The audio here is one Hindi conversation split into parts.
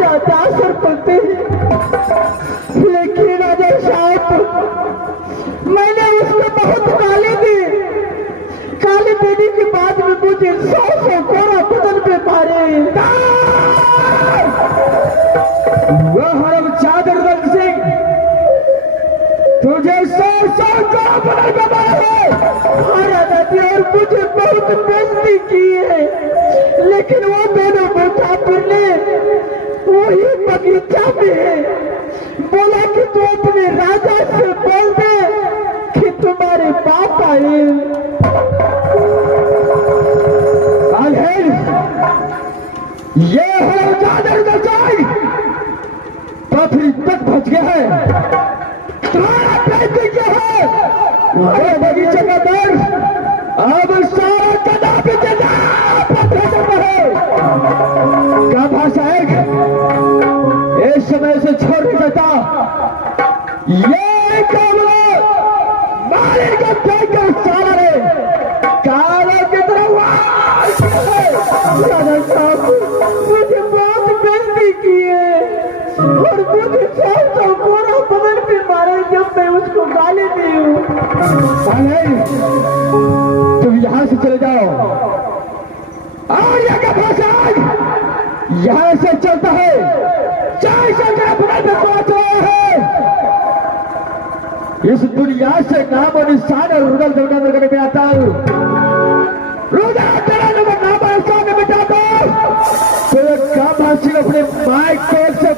असर पड़ते हैं। लेकिन अजय साहब, मैंने उसको बहुत गाली दी। गाली देने के बाद में मुझे 100 कोरा बदन पे मारे। वह हरम चादर रंग सिंह तुझे 100 कोरा बदन पे मारे है। मारा दादी, और मुझे बहुत बेइज्जती की है। लेकिन वो दोनों मुसाफिर ने वही बगीचा में बोला कि तू अपने राजा से बोल दे कि तुम्हारे बाप आए। ये हरम चादर रजाई पथरी तक बच गया है। तुम्हारा बेटी क्या है? हमारे बगीचे का दर्द अब सारा कदा भी है। क्या भाषा है? इस समय से छोड़ नहीं सकता। ये कामला मारेगा क्या सारा रे काला की तरह मुझे बहुत बेइज्जती की है और मुझे 100 कोरा बदन पे मारे जब मैं उसको गाली दी हूँ। तुम यहां से चले जाओ और यह क्या भाषा यहां से चलता है। चाहे शंकर पे पहुंच रहे हैं। इस दुनिया से नाम और निशान और रुदल दौड़ने करने में आता हूं। रुदल तेरा नाम और निशान में मिटाता हूं। तो एक काम हासिल अपने माइक कोल से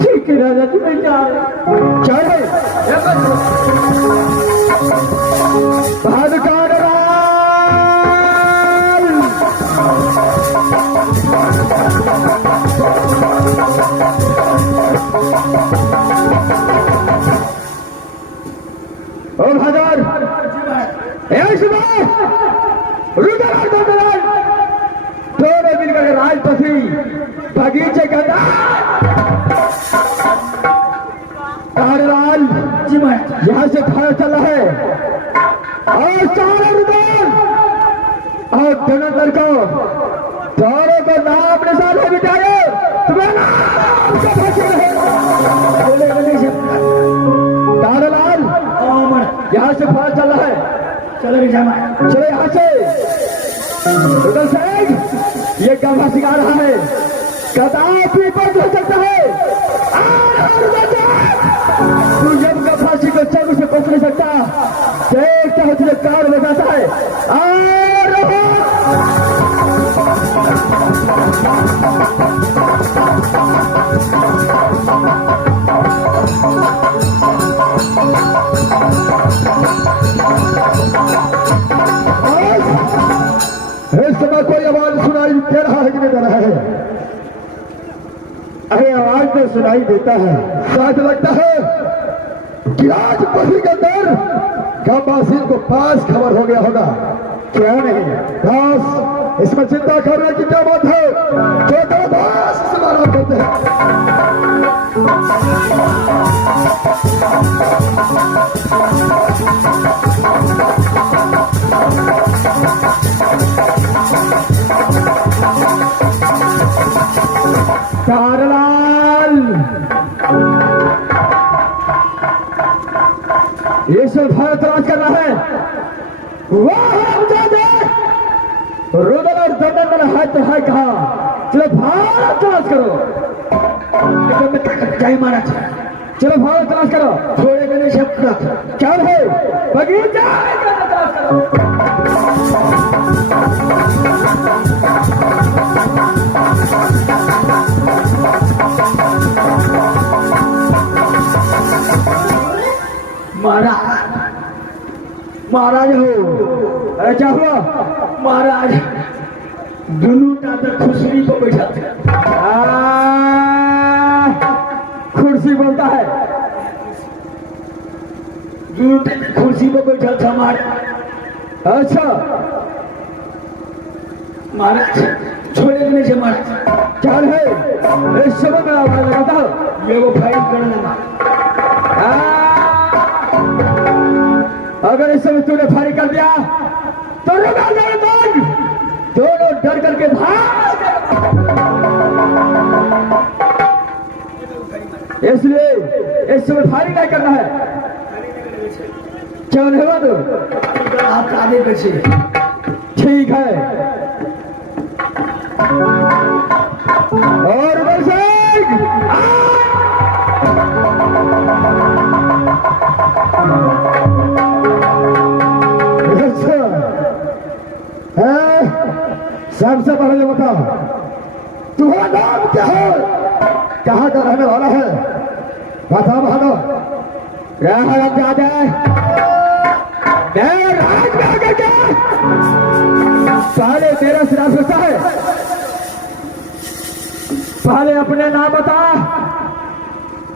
ठीक है राजा जी, मैं जा चले भानुकार और हजार दोनों मिलकर राजपथी बगीचे के तारलाल जी मैं यहां से थाना चला है और सारा रुदल और दोनों लड़कों दोनों को नाम निशान में बिठाए। तुम्हें नाम का भाषण है। तारलाल यहां से थाना चला है। चलो चलो यहां से। रुदल साहब ये गंभा सिखा रहा है कदापि पर हो सकता है। तू जब का फांसी को चाकू से पकड़ नहीं सकता। देखता है तुझे कार बताता है। इस समय कोई आवाज सुनाई दे रहा है कि नहीं दे रहा है? अरे आवाज तो सुनाई देता है। शायद लगता है कि आज पति के अंदर गंभासीन को पास खबर हो गया होगा। क्या नहीं बस इसमें चिंता करने की क्या बात है? छोटा बस समारोह करते हैं। तारलाल ये सब भारत राज करना है। वाह रुदल और दंडन मैंने हाथ पे हाथ कहा। चलो भारत राज करो। जय महाराज चलो भारत राज करो। थोड़े मैंने शब्द क्या है बगीचा महाराज हो। अरे क्या हुआ महाराज? दोनों टाटा खुर्सी को बैठा थे। कुर्सी बोलता है। दोनों कुर्सी पर बैठा था महाराज। अच्छा महाराज छोड़े नहीं से महाराज। क्या है इस समय में आवाज लगाता हूँ। ये वो फाइल करने लगा। अगर इस समय तूने फायरिंग कर दिया तो दोनों डर कर के धार, इसलिए इस समय भारी नहीं करना है। क्या नहीं हुआ तो आप आगे पीछे ठीक है। और उधर से सबसे पहले बता तुम्हारा नाम क्या है, कहाँ का रहने वाला है, बता भागो। राज में आकर के पहले तेरा सिरा सोचता है, पहले अपने नाम बता,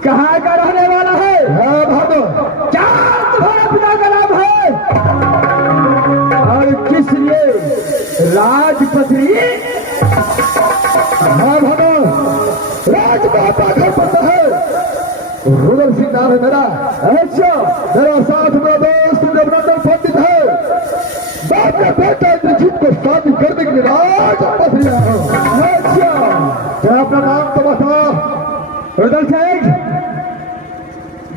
कहाँ का रहने वाला है। भागो, क्या तुम्हारा पिता का नाम है और किस लिए राजपत्री। भागो, राजमाता घर पड़ता है, रुदल सिंह नाम है मेरा। अच्छा, मेरा साथ में दोस्त जबरदस्त पंडित है, बाप का बेटा इंद्रजीत को शादी करने के लिए राजपत्री आया हूं। अच्छा, क्या अपना नाम तो बता। रुदल सिंह,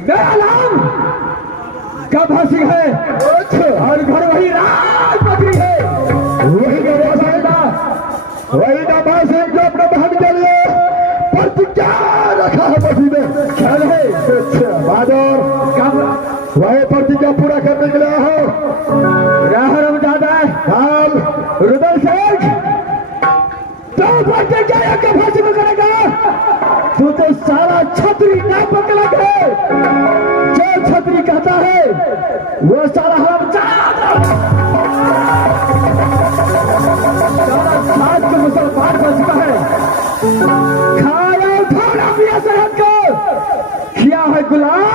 मेरा नाम गधा सिंह है। अच्छा, और घर वही राजपत्री है, वही गधा है ना, वही गधा सिंह जो अपने बहन के लिए प्रतिज्ञा रखा है बसी में। ख्याल है बहादुर, कब वही प्रतिज्ञा पूरा करने के लिए हो राहरम दादा हाल रुदल सिंह। तो प्रतिज्ञा के फांसी में करेगा, तू तो सारा छतरी ना पकड़ा है, जो छतरी कहता है वो सारा हम सात के मुसलमान बन चुका है। खाया उठाना पिया सरहद को किया है गुलाम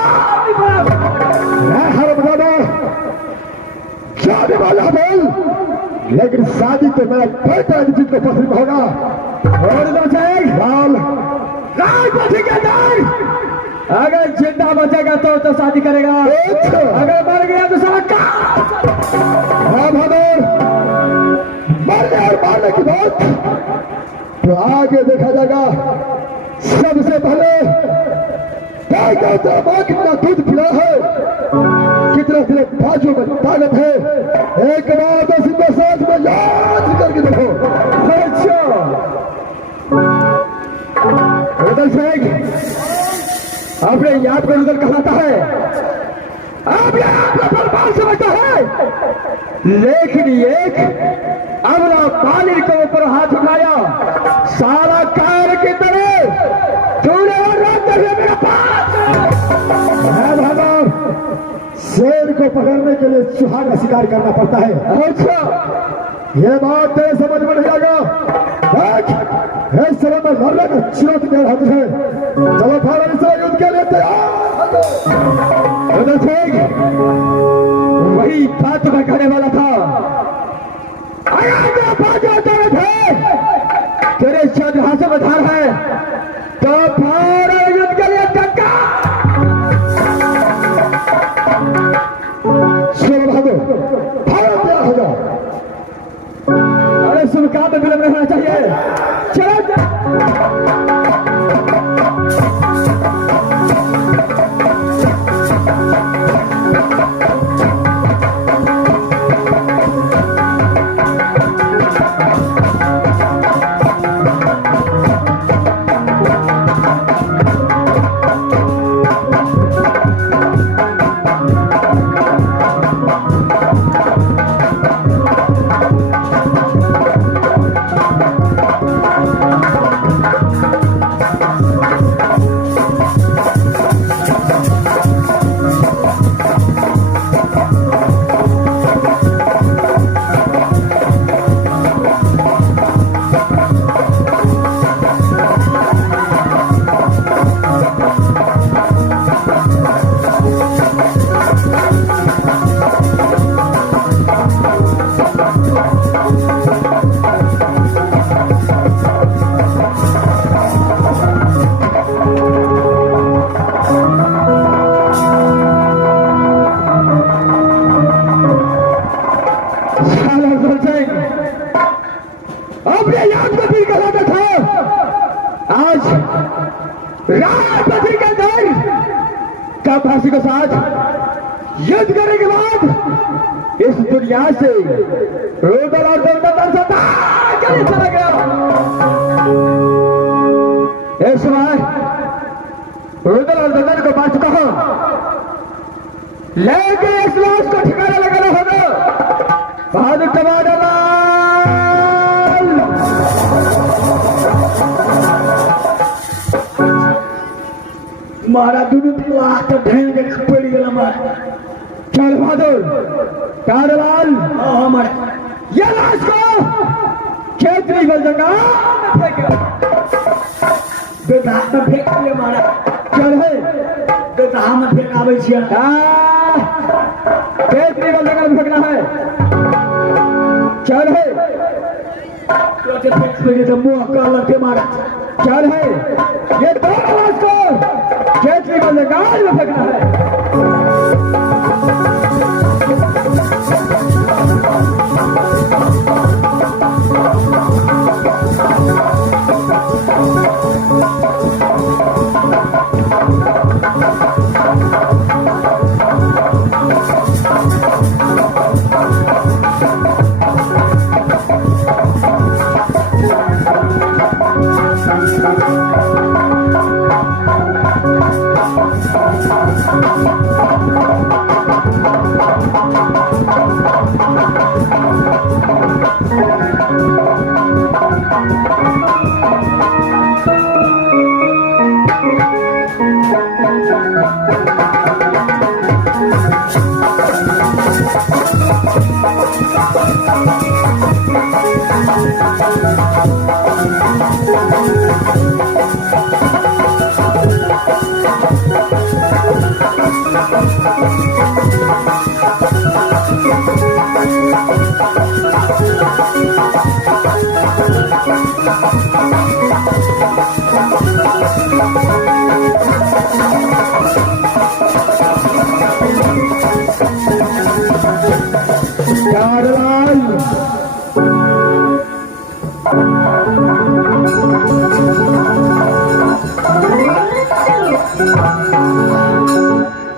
शादी वाला बोल, लेकिन शादी तो मेरा बेटा इंद्रजीत को पसंद होगा। और बाल राजपत्री के अंदर अगर जिंदा बचेगा तो शादी करेगा, अगर मर गया तो सारा हाँ भादुर, मरने और मारने की बात तो आगे देखा जाएगा। सबसे पहले मां कितना दूध पिला है, कितना तेरे बाजू में ताकत है, एक बार तो सिंह साथ में याद करके देखो। अच्छा रुदल सिंह, अपने याद को रुदल कहलाता है, अब यह बर्बाद समझता है, लेकिन एक अमला बालिर के ऊपर हाथ उठाया, सारा कार की तरह तूने और रात मेरा पास है। भागो, शेर को पकड़ने के लिए चूहा का शिकार करना पड़ता है। अच्छा, ये बात तेरे समझ में नहीं आएगा। इस समय में लड़ने का चुनौती दे रहा है। चलो फाइनल से युद्ध के लिए तैयार। वही बात मैं कहने वाला था, अगर तेरे चंद्रहा से बधार है तो फाइनल युद्ध के लिए टक्का। चलो भागो, फाइनल तैयार हो जाओ। अरे शुभ काम में विलंब नहीं होना चाहिए। चलो फांसी के साथ युद्ध करने के बाद इस दुनिया से रोदन और दर्दन चले चला गया। इस समय रोदन और दर्दन को मार चुका हूं, लेकिन इस लाश को ठिकाना लगाना होगा। बहादुर कमांडर मारा दोनों हाथ ढेल के पड़ गया मारा। चल बहादुर कारलाल हमारे ये लाश को खेतरी बन जगह बेटा में फेंक दिया मारा। चल है बेटा में फेंक आवे छिया खेतरी बन जगह फेंकना है। चल है तो फेंक दिया तो मुंह काला के मारा। चल है ये दोनों लाश को खेतरी बन जगह में फेंकना है।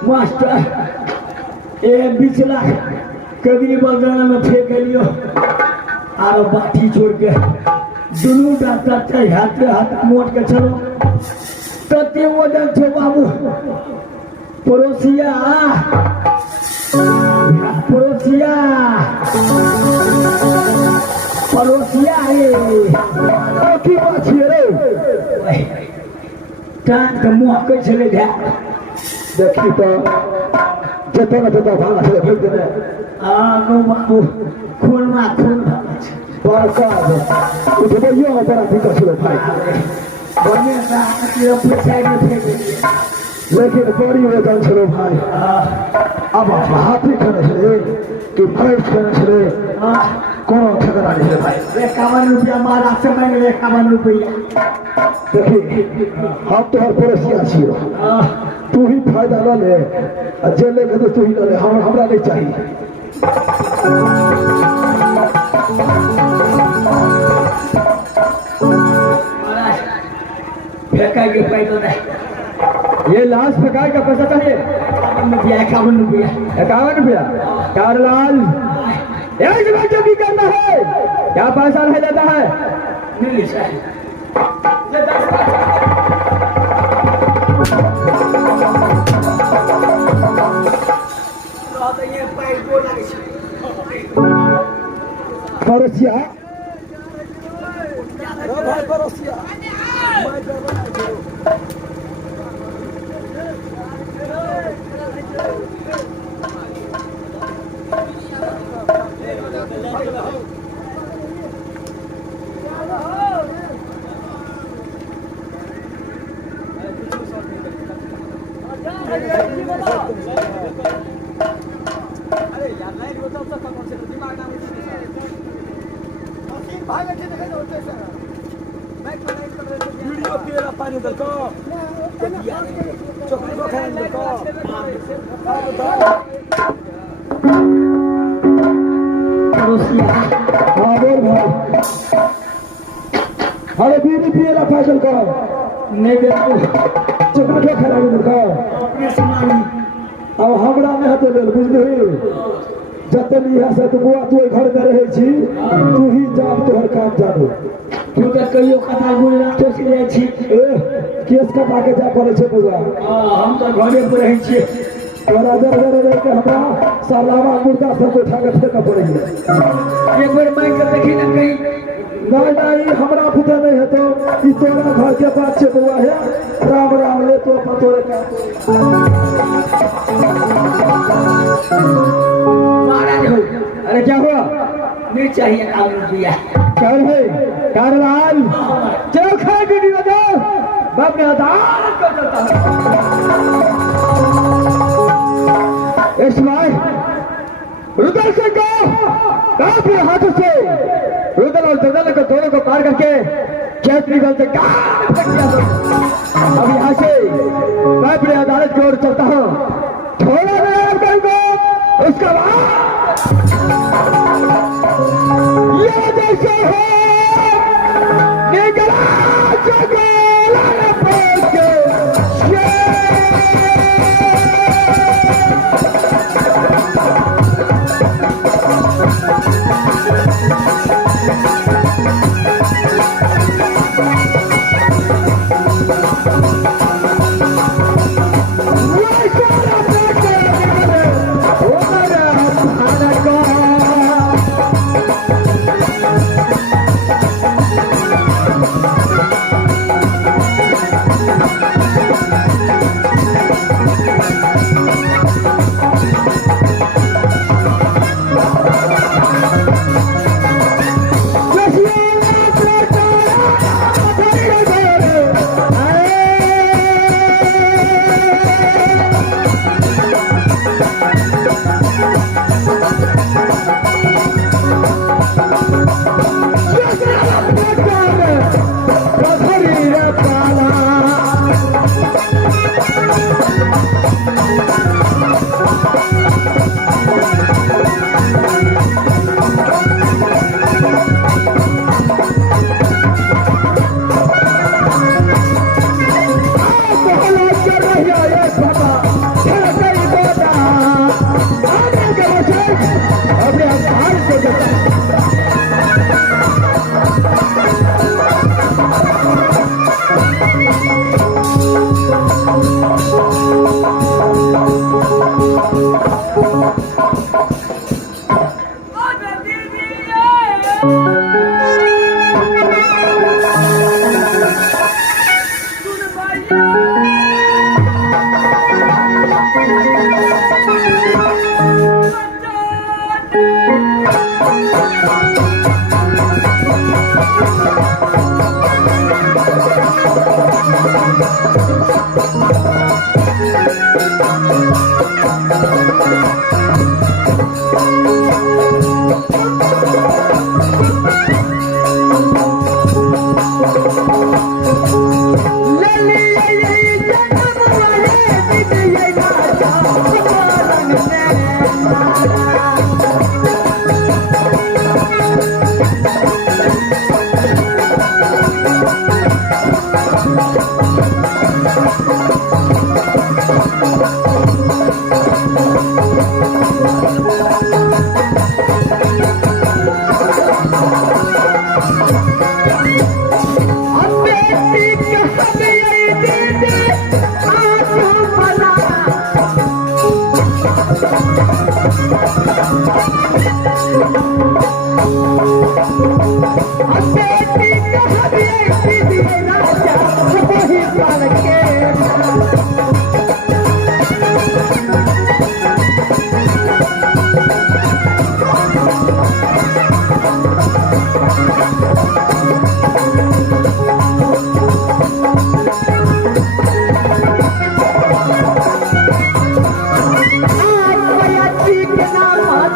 मास्टर ए बिचला कभी बगान में फेंक लियो और बाटी छोड़ के दोनों डॉक्टर हाथ मोड़ के चलो तते वजन छो बाबू। पड़ोसिया पड़ोसिया पड़ोसिया की बात रे कान के मुँह कैसे ले जा देखी तो जतन जतन भाग से फेंक देने नो बाबू खून बड़का उठबैयो बड़ा दिक्कत छलो भाई। बढ़िया सा पैसा में फेंक लेकिन बड़ी वजन छलो भाई। अब हाथी खड़े छले कि भैंस खड़े छले कोनो ठगरा नहीं भाई। 51 रुपया मारा से मैंने 51 रुपया देखी हम तो हर पड़ोसिया छियो, तू ही फायदा न ले जेले के तू ही न ले, हमरा नहीं चाहिए। फेंका के पैसा नहीं, ये लाश फेंकाए का पैसा चाहिए 51 रुपया 51 रुपया। कारलाल एक बार जब भी करना है क्या पैसा नहीं देता है। मिल जाए पड़ोसिया भाई पड़ोसिया पानी दलको चोकलेट खाने दलको अरे बीड़ी पिए ला फैसल करो नहीं देखो चॉकलेट खाने दलको बेसी मानी अब हमरा में हते लेल बुझली जतन इहा से तो बुआ तू घर में रहे छी तू ही जाब तोहर काम जानो तू तो कहियो कथा गुजरा तो से जाय छी केस कटा के जा पड़े छे बुआ हम तो घरे पर रहै छी तोरा जर रह के हमरा सालावा मुर्दा सब उठा के फेंक पड़ेगी एक बार मांग के देखी ना कहीं नहीं हमरा फुटे नहीं है तो ई तोरा घर के बात छे बुआ है राम राम ले तो पतोरे का महाराज हो अरे क्या हुआ नहीं चाहिए काम रुपया क्या है कारलाल चलो खा ड्यूटी में जाओ बाप ने अदालत कर देता है इस्माइल रुदल से कहाँ पे हाथों से रुदल और ददल को दोनों को पार करके चैत्री गल से अब यहाँ से मैं अपनी अदालत की ओर चलता हूँ थोड़ा देर करूँगा उसका बाद ये जैसे हो निकला जगोला पहुंच के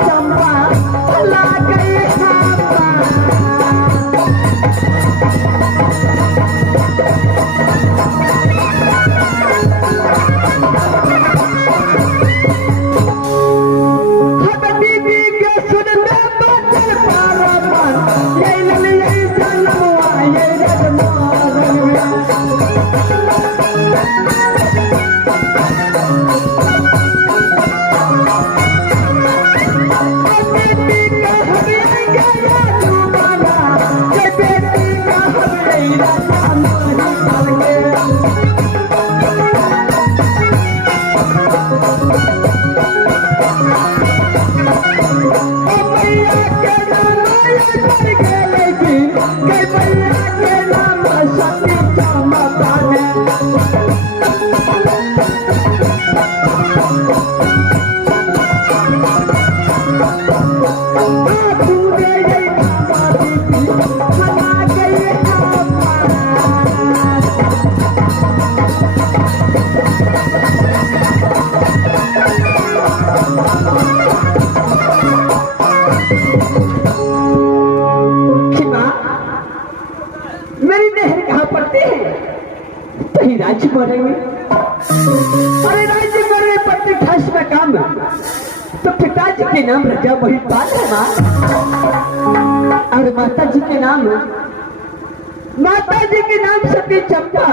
चंपा ला गई मर गए की के भैया के नाम सती चमकाने पूरे ये माती मना गई मेरी नहर कहाँ पड़ती है? कहीं राज्य मरे में। अरे राज्य मरे पड़ती ठस में काम तो पिताजी के नाम रजा वही पाल है माँ, और माता जी के नाम सती चंपा।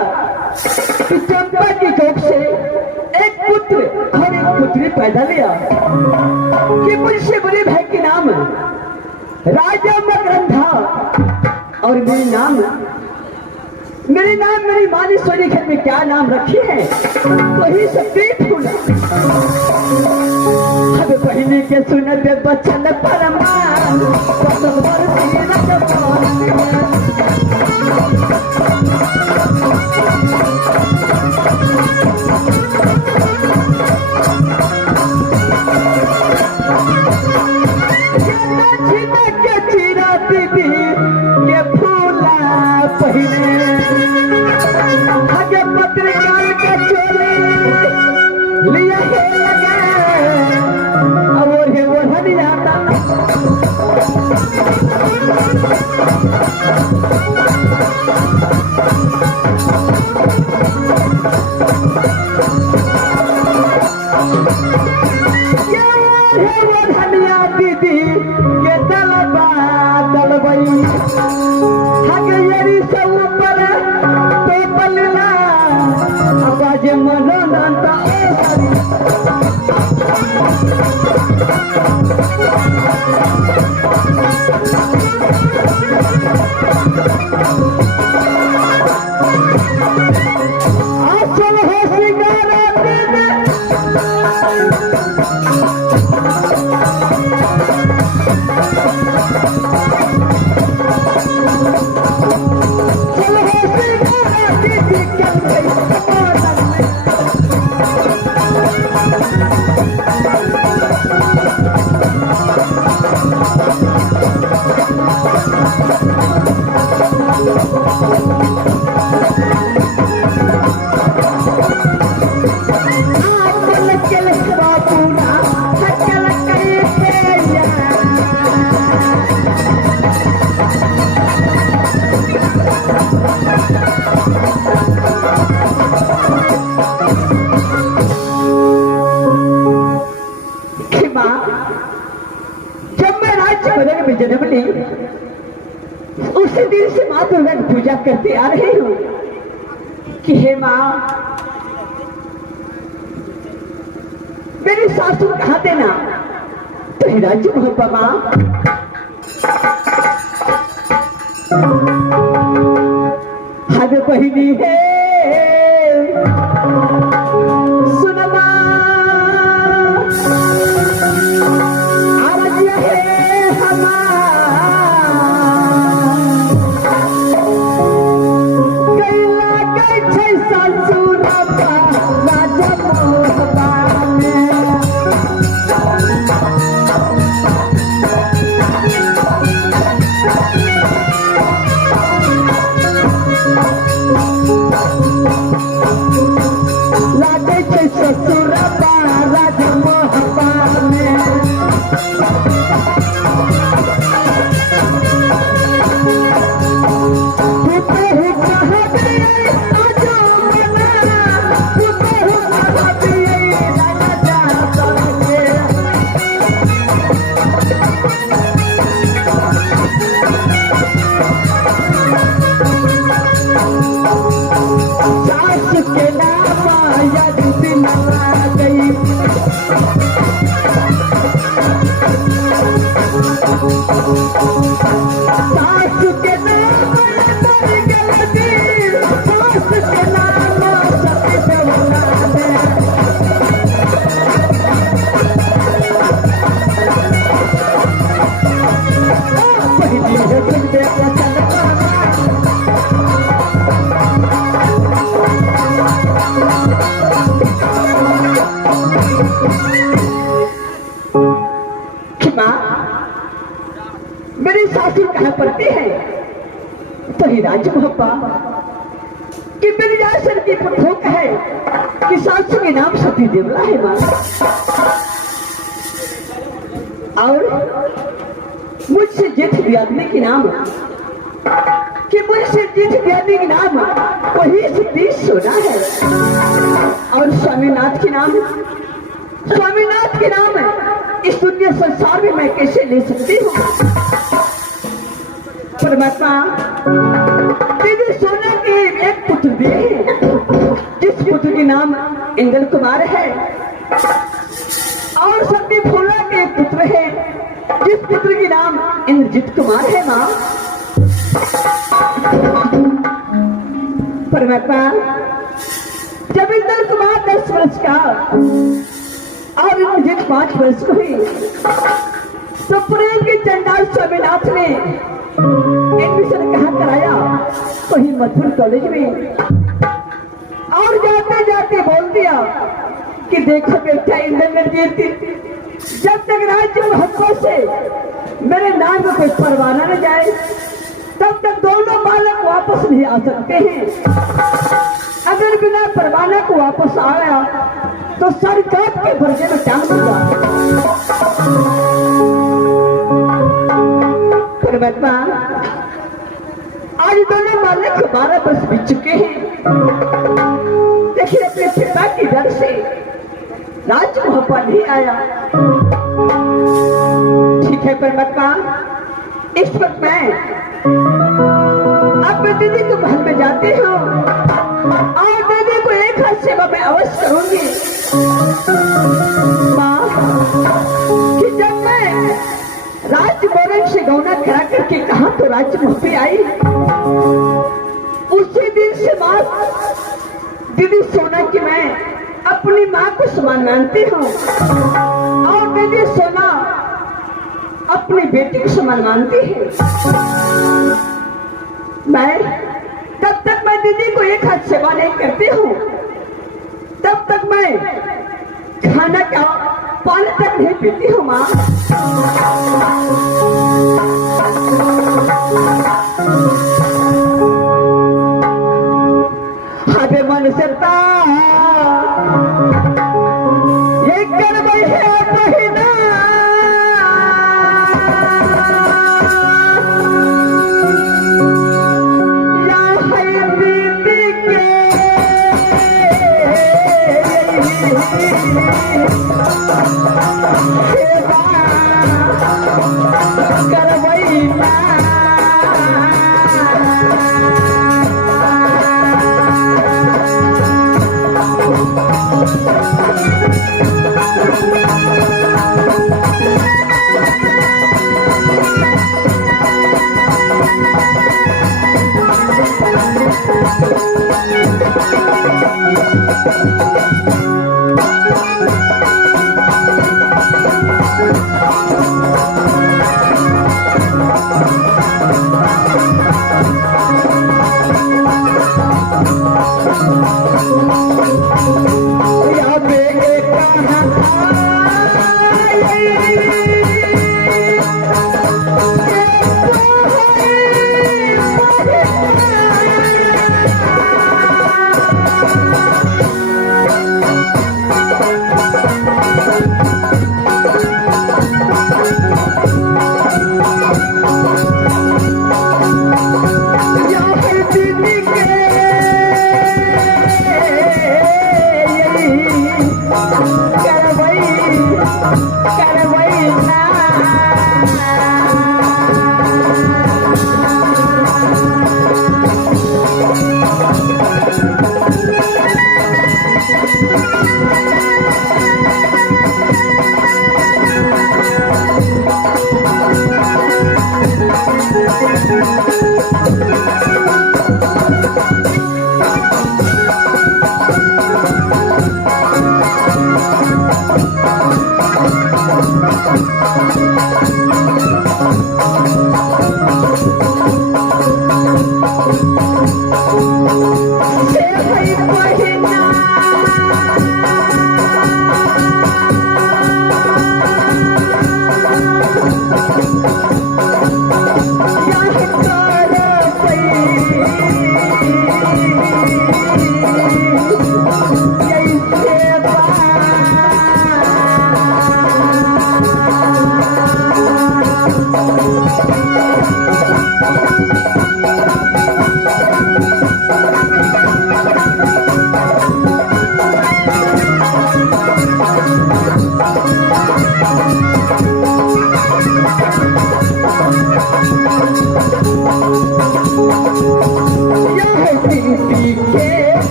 चंपा की कोख से एक पुत्र और एक पुत्री पैदा लिया कि मुझसे बड़े भाई के नाम राजा मकरंधा और मेरे नाम मेरी माँ ने सोने घर में क्या नाम रखी है वही सती फूला। अब पहले के सुनते बचन परमान चिरा दीदी ये फूला पहले आगे पत्रकार का चोले लिया है लगा अब वो हट जाता दीदी ये दलबा दलबई हगे यरी सब पर तो बलला आवाज मनोनंदा आसल हो सिंगारा जन्म ली उसी दिन से माँ दुर्गा की पूजा करते आ रही हूँ कि हे माँ मेरी सासू कहा देना तो हे राज्य मोहब्बा माँ हद बहिनी है सुनमा मेरी सासू कहाँ पड़ती है? तो ही राज मोहब्बा कि मेरी राशन की पुत्रों का है कि सासू के नाम सती देवला है मां। और मुझसे जेठ ब्यादनी के नाम कि मुझसे जेठ ब्यादनी के नाम वही सतीश सोना है। और स्वामीनाथ के नाम इस दुनिया संसार में मैं कैसे ले सकती हूँ? परमात्मा तेरे सोना के एक पुत्र दिए हैं, जिस पुत्र के नाम इंद्र कुमार है। और सती फूला के एक पुत्र है, जिस पुत्र के नाम इंद्रजीत कुमार है माँ। परमात्मा जब इंद्र कुमार 10 वर्ष का और इंद्रजीत 5 वर्ष को हुई तो प्रेम के चंडाल स्वामीनाथ ने एडमिशन कहाँ कराया? वही मथुर कॉलेज में। और जाते जाते बोल दिया कि देखो बेटा इंद्रजीत, जब तक राज्य महत्व से मेरे नाम में कोई परवाना न जाए तब तक दोनों बालक वापस नहीं आ सकते हैं। अगर बिना परवाना को वापस आया तो सर काट के भरजे में टांग दूंगा। परमात्मा आज दोनों बालक 12 वर्ष बीत चुके हैं। देखिए अपने पिता की डर से राज मोहब्बा नहीं आया। ठीक है परमात्मा, इस वक्त मैं अपने दीदी को महल में जाती हूँ और दीदी को एक हाथ सेवा मैं अवश्य करूंगी। माँ कि जब मैं राज्य मोरन से गौना करा करके कहा तो राज्य मोहब्बी आई, उसी दिन से माँ दीदी सोना की मैं अपनी माँ को समान मानती हूँ और दीदी सोना अपनी बेटी को समान मानती है। मैं तब तक मैं दीदी को एक हाथ सेवा नहीं करती हूँ, तब तक मैं खाना का पानी तक नहीं पीती हूँ माँ। हरे मन सरता ये कर है बहिना या है दीदी के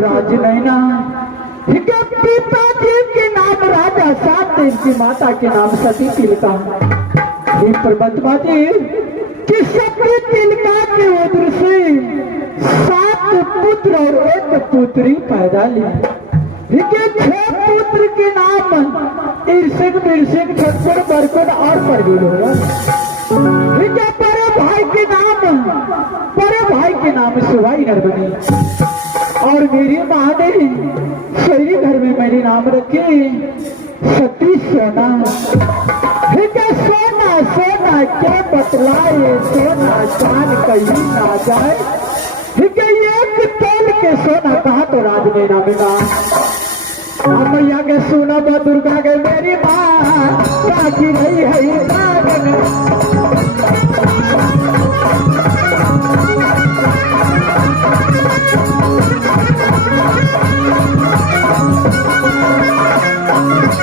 राज नैना के पिताजी के नाम राजा सात की माता के नाम सती तिलका। पर्वतवादी कि सती तिलका के उधर से 7 पुत्र और 1 पुत्री पैदा ली। 6 पुत्र के नाम ईर्षिक बिरसिक छक्कर बरकुट और परवीन हुआ। बड़े भाई के नाम सुवाई नरबनी और मेरी माँ ने शहरी घर में मेरे नाम रखे सती सोना। सोना सोना क्या बतलाए, सोना चांद कहीं ना जाए। एक तोल के सोना कहा तो राज में नामेगा। मैया के सोना बा दुर्गा के मेरी माँ बाकी नहीं है।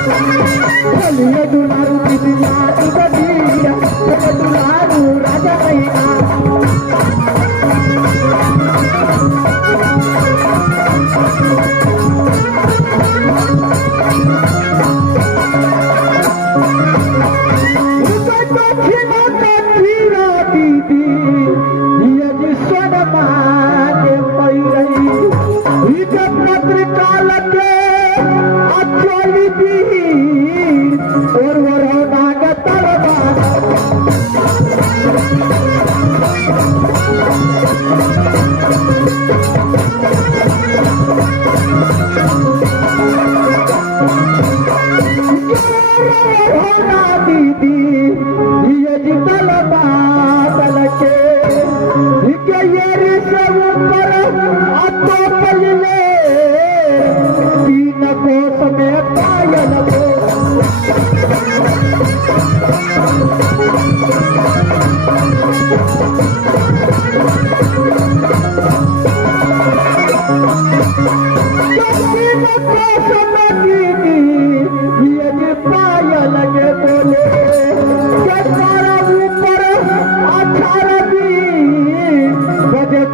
चलिए दुलारू बिटिया बदिया चलिए दुलारू राजा मैना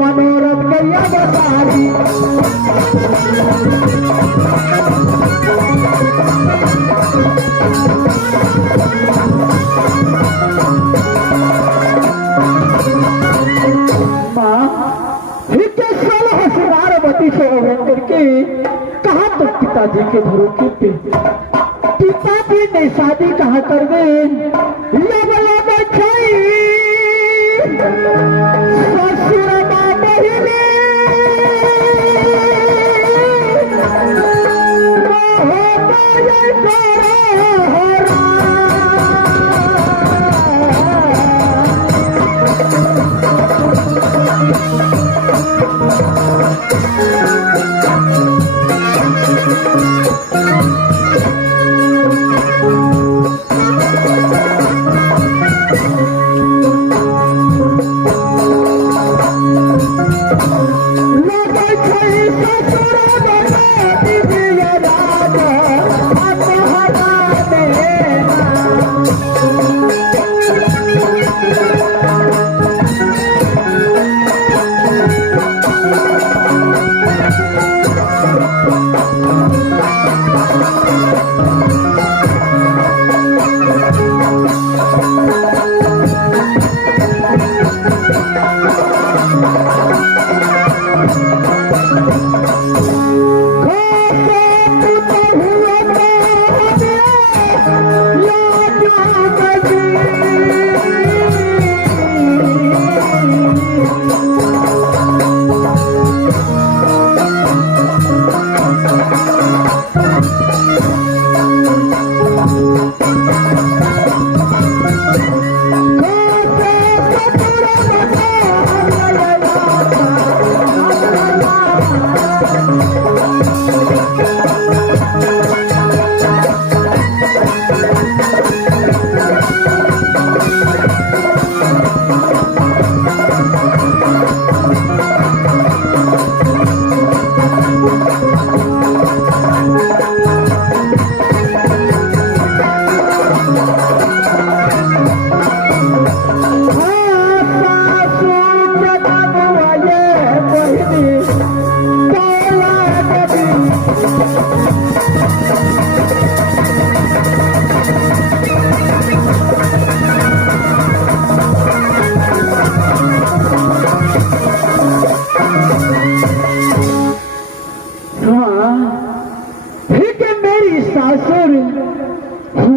मनोरथ गैया बसारी से होकर के कहा तो पिताजी के भरोसे पे पिताजी ने शादी कहा कर दे ससुर बहिनी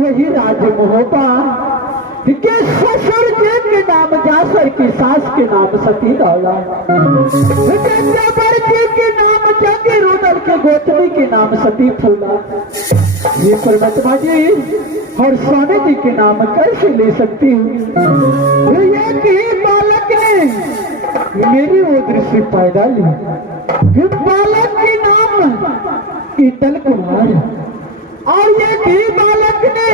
वही राज मोहबा के ससुर जी के नाम जासर की सास के नाम सती दौला जी के नाम जंगी रुदल के गोतनी के नाम सती फूला। ये परमात्मा जी और स्वामी जी के नाम कैसे ले सकती हूँ। ये बालक ने मेरी वो दृष्टि पैदा ली। बालक के नाम ईतल कुमार और ये भी बालक ने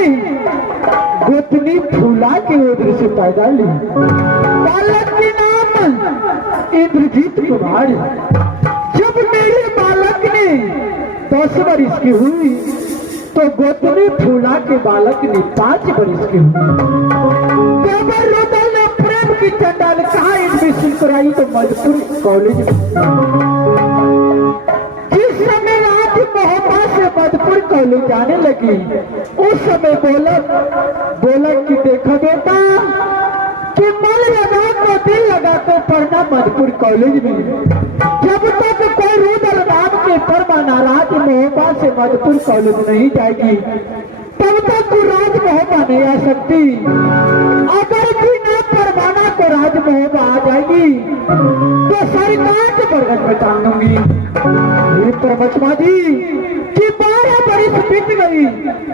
गोतनी फूला के उधर से पैदा ली। बालक के नाम इंद्रजीत कुमार। जब मेरे बालक ने 10 वर्ष की हुई तो गोतनी फूला के बालक ने 5 वर्ष के हुए। देवर रुदल ने प्रेम की चंडाल कहा एडमिशन कराई तो मजबूर कॉलेज में। जिस समय रात मोहब्बत से मधुपुर कॉलेज जाने लगी उस समय बोला कि देखो बेटा कि मन लगा तो दिल लगा तो पढ़ना मधुपुर कॉलेज में। जब तक कोई रुदल नाम के परमा नाराज मोहब्बत से मधुपुर कॉलेज नहीं जाएगी तब तक तू राज मोहब्बा नहीं आ सकती। अगर बिना परवाना को राज मोहब्बा आ जाएगी तो सरकार के बरगद में टांग दूंगी। ये परमचमा जी कि 12 बरस बीत गई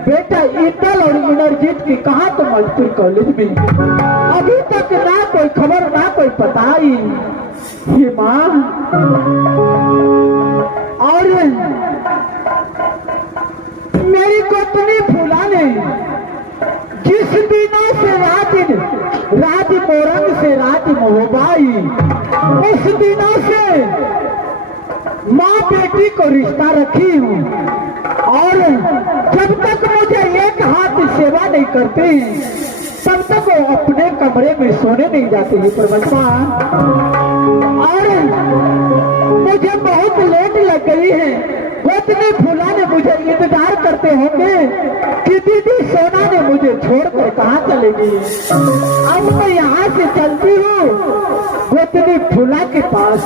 बेटा इंदल और इंद्रजीत की कहा तो मजदूर कॉलेज में अभी तक ना कोई खबर ना कोई पता आई। ये माँ और मेरी गोतनी फूला ने जिस दिनों से राज मोरंग से राज मोहबाई उस दिनों से माँ बेटी को रिश्ता रखी हूँ और जब तक मुझे एक हाथ सेवा नहीं करते तब तक वो अपने कमरे में सोने नहीं जाते हैं परमात्मा। और मुझे बहुत लेट लग गई है। गोतनी फूला ने मुझे इंतजार करते होंगे कि दीदी सोना ने मुझे छोड़कर कहाँ चलेगी। अब मैं यहाँ से चलती हूँ गोतनी फूला के पास।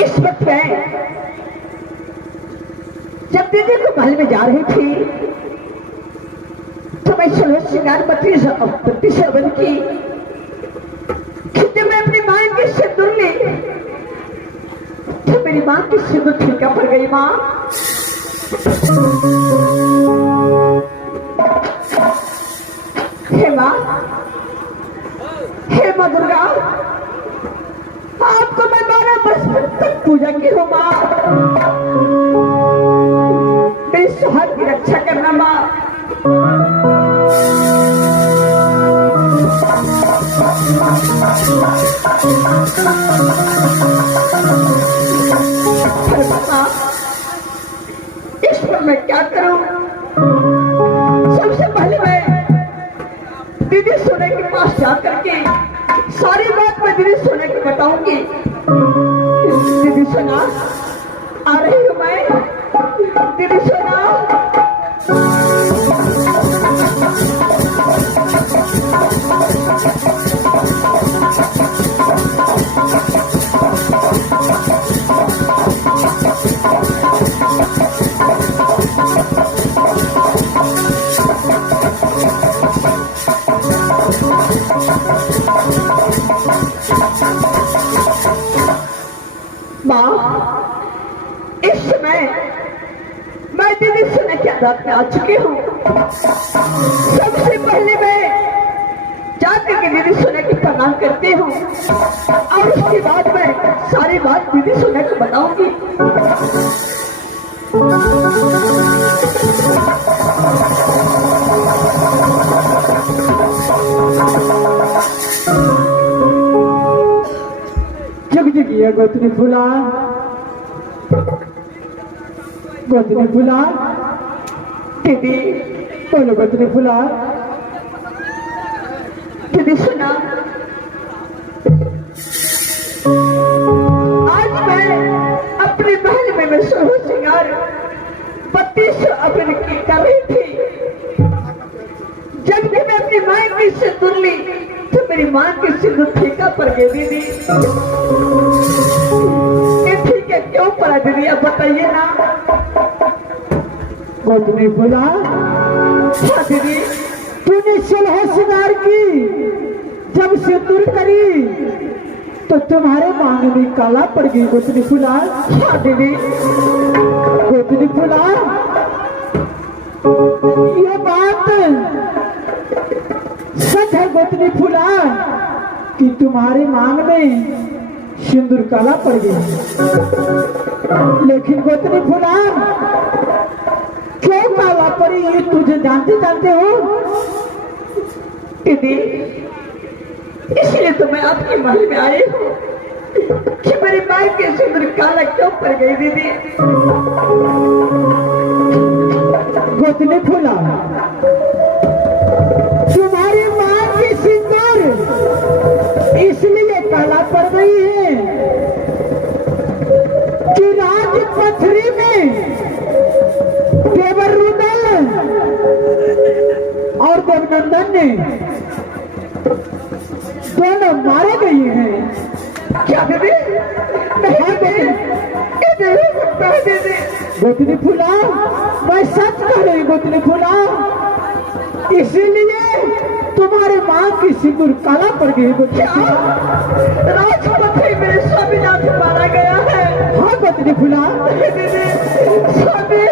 इस वक्त मैं जब दीदी को महल में जा रही थी तो मैं सोलह श्रृंगार पति शर्वन की जब मैं अपनी मां की सिंदूर ली तो मेरी मां की सिंदूर फीका पड़ गई। मां हे मां, हे मां दुर्गा, आपको मैं 12 वर्ष तक पूजा की हूँ। माँ मेरी सुहाग की रक्षा करना। माँ इस पर मैं क्या करूं? सबसे पहले मैं दीदी सोने के पास जा करके सारी बात मैं दीदी सोना की बताऊंगी। दीदी सोना आ रही हूँ मैं। दीदी सोना माँ, इस समय मैं दीदी सुने के आदत में आ चुकी हूँ। सबसे पहले मैं जाकर के दीदी सुने की प्रणाम करती हूँ और उसके बाद मैं सारी बात दीदी सुने को बताऊंगी। जगजगिया गोतनी फुला, गोतनी फुला, दीदी बोलो गोतनी फुला। दीदी सुना, आज मैं अपने महल में मैं सोहो सिंगार 32 अपने की कर रही थी। जब भी मैं अपनी माँ की सिंदूर ली तो मेरी माँ की सिंदूर फीका पड़ गई। दीदी ये फीका क्यों पड़ा दीदी, आप बताइए ना। गोतनी फुला, हाँ दीदी, तूने सुलह सिंगार की जब सिंदूर करी तो तुम्हारे मांग में काला पड़ गई। गोतनी फुला, हाँ दीदी, गोतनी फुला, ये बात सच है गोतनी फुला कि तुम्हारी मांग में सिंदूर काला पड़ गई। लेकिन गोतनी फुला, क्यों काला पड़ी ये तुझे जानते जानते हो? दीदी इसलिए तो मैं आपके महल में आई हूँ कि मेरी माँ के सिंदूर काला क्यों पड़ गई। दीदी गोतनी फुला, तुम्हारी माँ की सिंदूर इसलिए काला पड़ गई है कि राजपथरी में देवर रुदल और देवनंदन ने दोनों मारे गए हैं। क्या दीदी? नहीं दीदी, गोतनी फुला, मैं सच कह रही गोतनी फुला, इसीलिए तुम्हारे माँ की सिंदूर काला पड़ गई। गोतनी फुला, राजपथरी में स्वामीनाथ मारा गया है। हाँ गोतनी फुला, दीदी स्वामी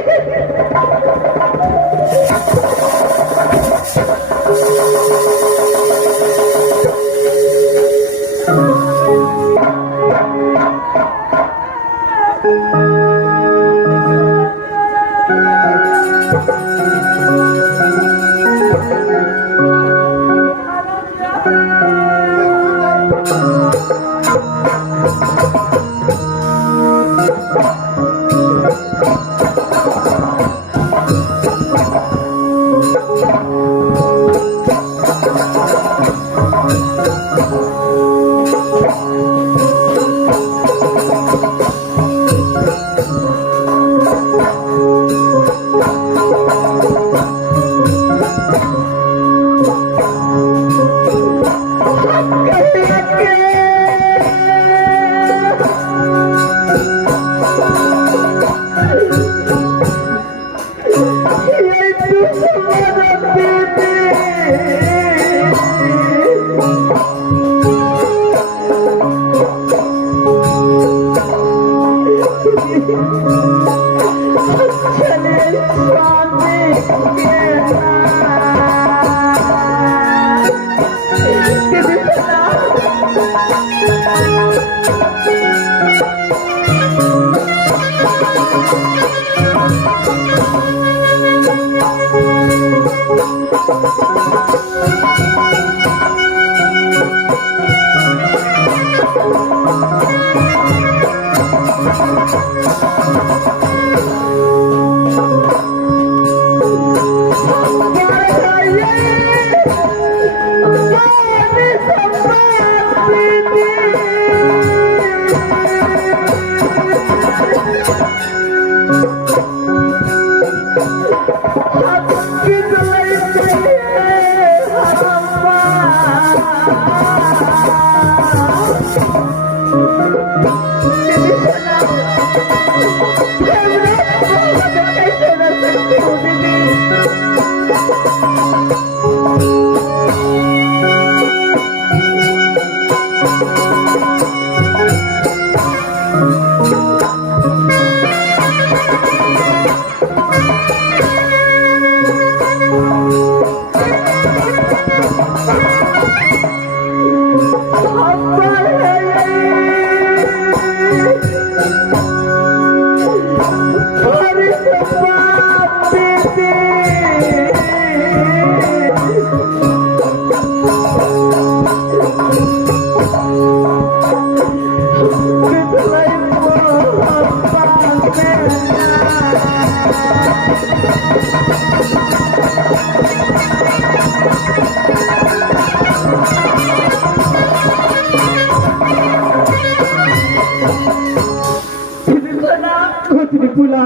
फूला।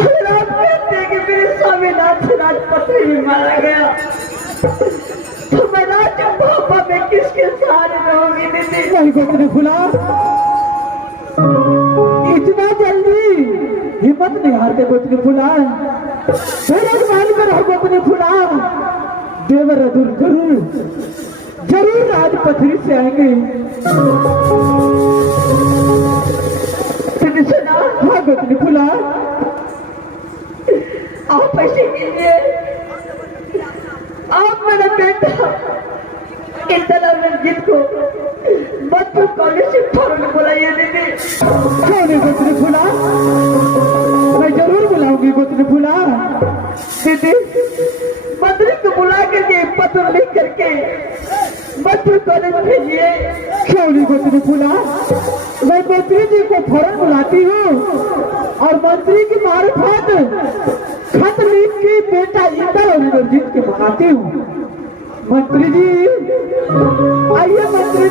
अगर आप कहते हैं कि मेरे स्वामीनाथ राजपत्री में मारा गया तो मैं राजा बाबा में किसके सहारे रहूंगी दीदी? नहीं गोतनी फूला, इतना जल्दी हिम्मत नहीं हारते गोतनी फूला। मान कर रहो गोतनी फूला, देवर जरूर राजपथरी से आएंगे। सुना? हाँ गोतनी फूला, आप ऐसे कीजिए, आप मेरा बेटा इंदिरा रंजीत को बच्चों कॉलेज से फौरन बुलाइए दीदी। क्यों नहीं गोतनी फूला, मैं जरूर बुलाऊंगी गोतनी फूला। दीदी मंत्री को बुला करके पत्र लिख करके बच्चों कॉलेज भेजिए। क्यों नहीं गोतनी फूला, मैं मंत्री जी को फौरन बुलाती हूँ और मंत्री की मार्फत खत लिख के बेटा इंदर और इंद्रजीत के मंगाती हूँ। मंत्री जी आइए, मंत्री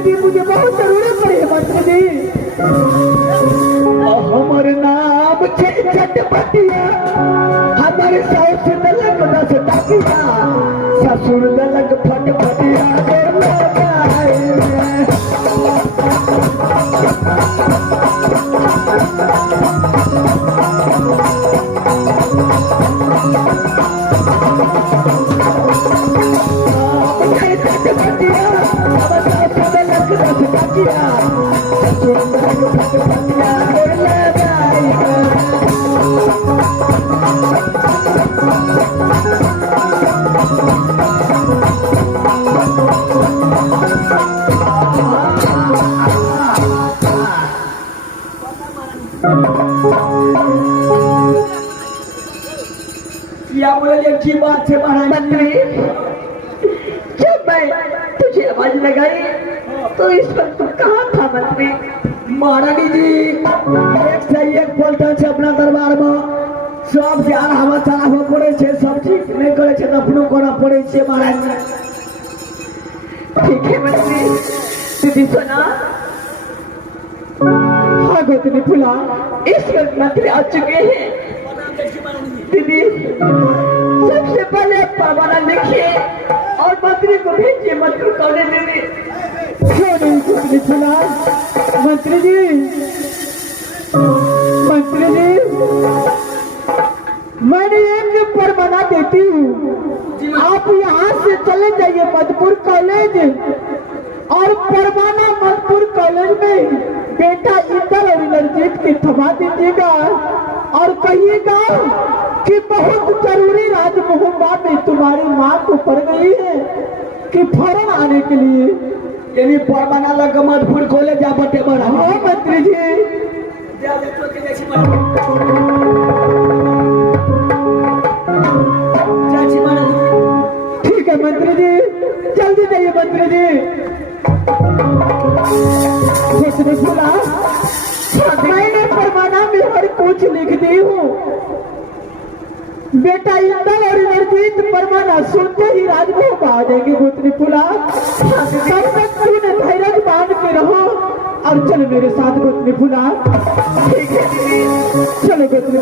जी मुझे बहुत जरूरत पड़ी है मंत्री जी। हमारे नाम चटपटिया, हमारे सास दलक दस टाकिया, ससुर दलक फटफटिया क्या बोले की बात से मंत्री, जब मैं तुझे आवाज लगाई तो इस वक्त तू कहाँ था मंत्री? महारानी जी एक से एक पलटन से अपना दरबार में सब ध्यान हवा चलाव पड़े छे, सब ठीक नहीं करे छे, अपनो करना पड़े छे महाराज जी। ठीक है मंत्री, दीदी सुना? हाँ गोतनी फूला, इस वक्त मंत्री आ चुके हैं। दीदी सबसे पहले परवाना लिखिए और मंत्री को भेजिए मंत्री कॉलेज में। क्यों नहीं गोतनी फूला, मंत्री जी मैंने एक परवाना देती हूँ, आप यहाँ से चले जाइए मधुपुर कॉलेज और परवाना मधुपुर कॉलेज में बेटा इंदर और इंद्रजीत की थमा दीजिएगा और कहिएगा कि बहुत जरूरी राजमोहम्मा में तुम्हारी माँ को पड़ गई है कि फौरन आने के लिए। यानी परवाना लगा मधुपुर कॉलेज जा बटे बड़ा। हाँ मंत्री जी, ठीक है मंत्री जी, जल्दी जाइए मंत्री जी। गोतनी फूला, मैंने परवाना में हर कुछ लिख दी हूँ। बेटा इंदर और इंद्रजीत परवाना सुनते ही राजभोग में आ जाएंगे गोतनी फूला। तब तक तूने धैर्य बांध के रहो और चलो मेरे साथ गोतनी फूला। ठीक है दीदी, चलो गोतनी।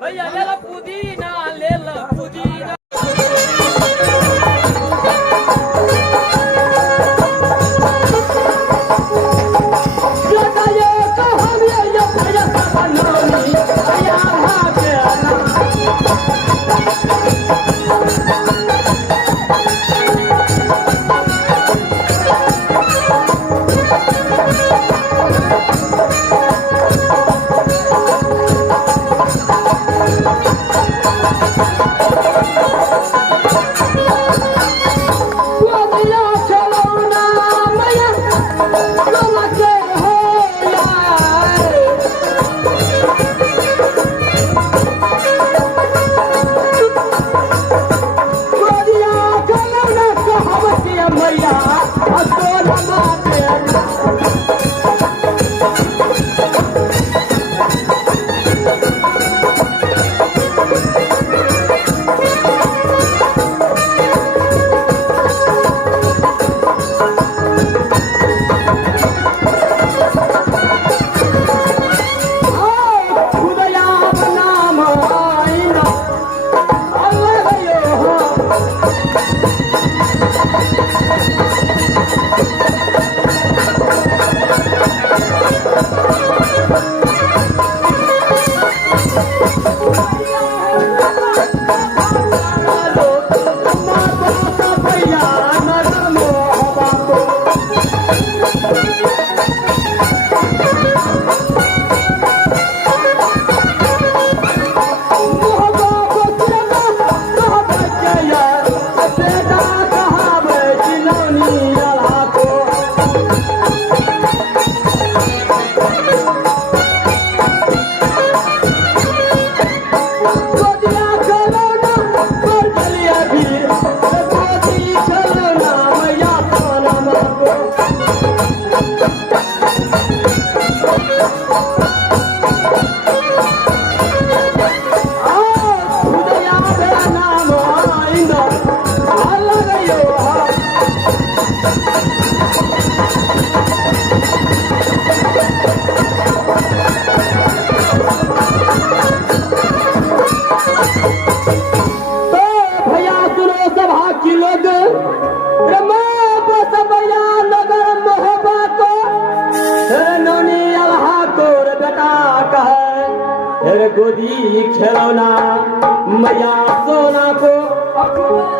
भैया ले लो पुदीना ले लो पुदीना गोदी खिलौना मैया सोना को